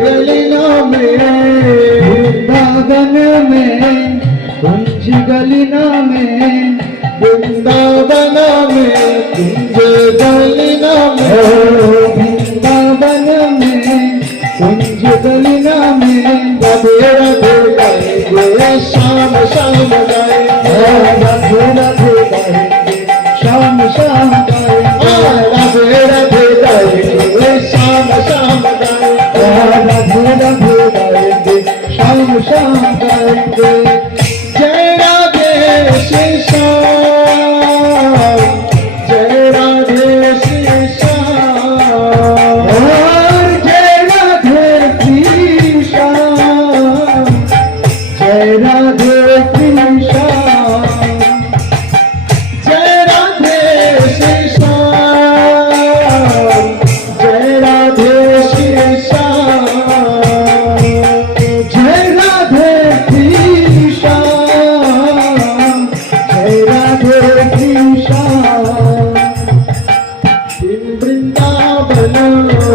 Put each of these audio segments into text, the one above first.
गलियों में वृंदावन में कुंज गलियों में वृंदावन में कुंज गलियों में वृंदावन में कुंज गलियों में राधे राधे गाएंगे शाम शाम गाएंगे राधे राधे गाएंगे शाम शाम गाएंगे राधे राधे गाएंगे शाम शाम गाएंगे राधे राधे गाएंगे शाम शाम गाएंगे जय राधे श्री श्याम जय राधे श्री श्याम जय राधे श्री श्याम जय राधे श्री श्याम जय राधे श्री श्याम जय राधे श्री श्याम जय राधे श्री श्याम जय राधे श्री श्याम इन वृंदावन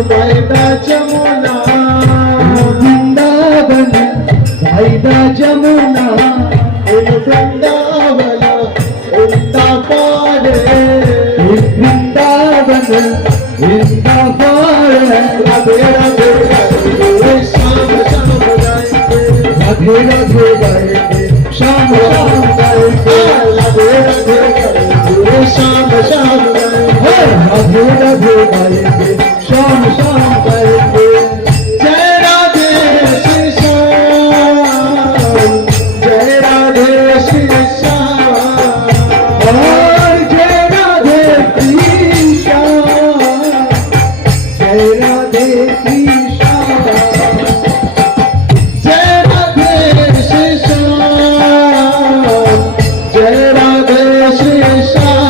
वायदा जमुना वृंदावन वायदा जमुना इन वृंदावन उनका पारे वृंदावन उनका पारे राधे राधे गाएंगे शाम शाम गाएंगे राधे राधे गाएंगे शाम शाम गाएंगे राधे राधे गाएंगे शाम शाम गाएंगे राधे राधे गाएंगे शाम शाम गाएंगे जय राधे श्री श्याम जय राधे श्री श्याम जय राधे श्री श्याम जय राधे श्री श्याम जय राधे श्री श्याम जय राधे श्री श्याम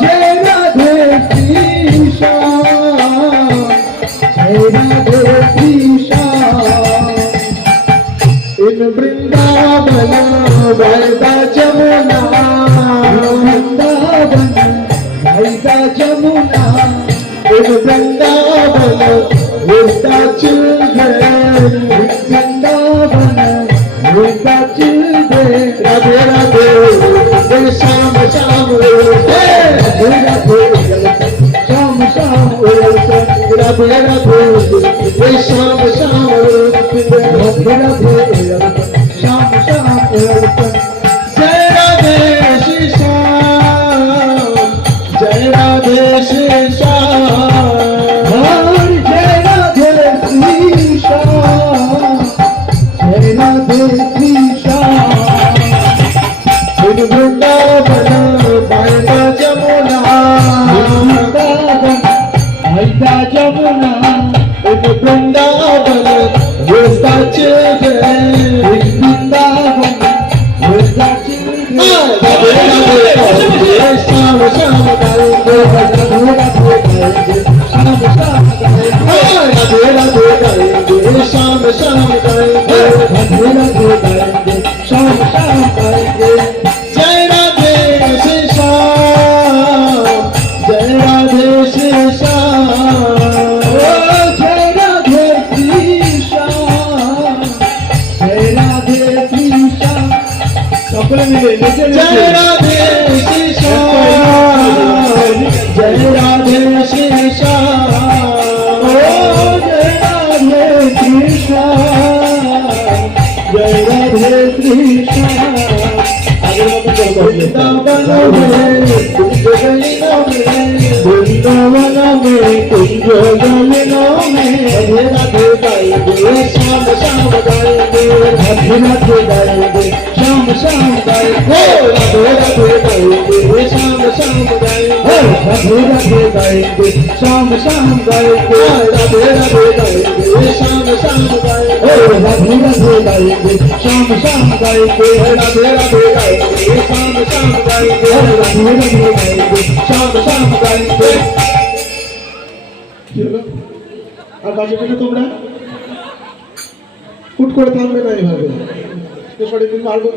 जय राधे श्री श्याम जय राधे श्री श्याम इन वृंदावन वायदा जमुना वृंदावन वायदा जमुना इन वृंदावन वृंदा चिल्ड्रेन वृंदावन वृंदा चिल्ड्रेन राधे राधे जय श्याम श्याम राधे राधे श्याम श्याम राधे राधे जय श्याम श्याम राधे राधे श्याम श्याम जय राधे श्री श्याम जय राधे श्री श्याम जय राधे श्री श्याम जय राधे श्री श्याम इन वृंदावन वायदा जमुना वृंदावन वायदा जमुना इन वृंदावन वृंदा चिल्ड्रेन वृंदावन वृंदा चिल्ड्रेन श्याम श्याम गाएंगे राधे राधे गाएंगे श्याम श्याम गाएंगे राधे राधे गाएंगे श्याम श्याम गाएंगे राधे राधे गाएंगे श्याम श्याम गाएंगे जय राधे श्री श्याम जय राधे श्री श्याम जय राधे श्री श्याम जय राधे श्री श्याम जय राधे श्री श्याम जय राधे श्री श्याम जय राधे श्री श्याम जय राधे श्री श्याम वृंदावन में कुंज गलियों में वृंदावन में कुंज गलियों में राधे राधे गाएंगे श्याम श्याम गाएंगे राधे राधे गाएंगे श्याम श्याम गाएंगे राधे राधे गाएंगे श्याम श्याम गाएंगे राधे राधे गाएंगे श्याम श्याम गाएंगे राधे राधे गाएंगे श्याम श्याम गाएंगे राधे राधे गाएंगे श्याम श्याम गाएंगे राधे राधे गाएंगे श्याम श्याम गाएंगे राधे राधे गाएंगे श्याम श्याम गाएंगे আর বাজে থেকে তোমরা হুট করে থামবে না এইভাবে তো সঠিক পারবো